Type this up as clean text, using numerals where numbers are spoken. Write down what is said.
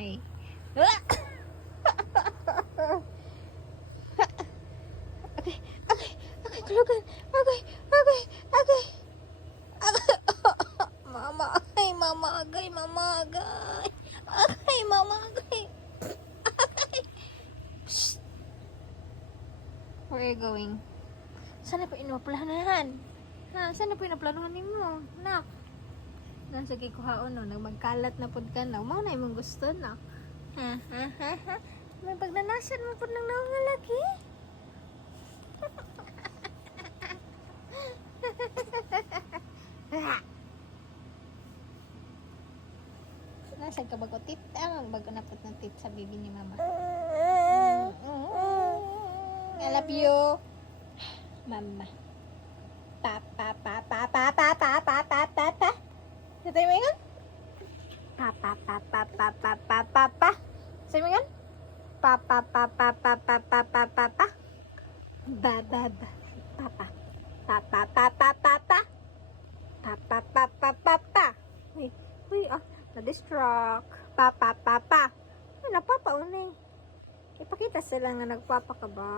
Ay. Okay, okay, okay, tulugan. Okay, okay, okay. Mama, ay, mama, agay, mama, agay. Ay, mama, agay. Shh. Where are you going? Saan na po inuplanan? Ha? Saan na po inuplanan mo? Nak. Nasa kay kuhaon no, nagmagkalat na pud ka na. Mao na imong gusto na. Ha ha ha ha. May pagnanasan mo pud ng nga lagi. Nasa ka bago tit? Ang bago na pud ng tit sa bibi ni mama. I love you. Mama. Pa pa pa pa pa pa pa pa pa pa pa. Sa tayo ngayon? Pa pa pa pa pa pa pa pa pa. Sa tayo ngayon? Pa pa pa pa pa pa pa pa pa pa. Ba ba ba. Pa pa. Pa pa pa pa pa pa. Pa pa pa pa pa pa. Uy, uy, na-distract. Pa pa pa pa. Ay, napapaunay. Ipakita sila nga nagpapa ka ba?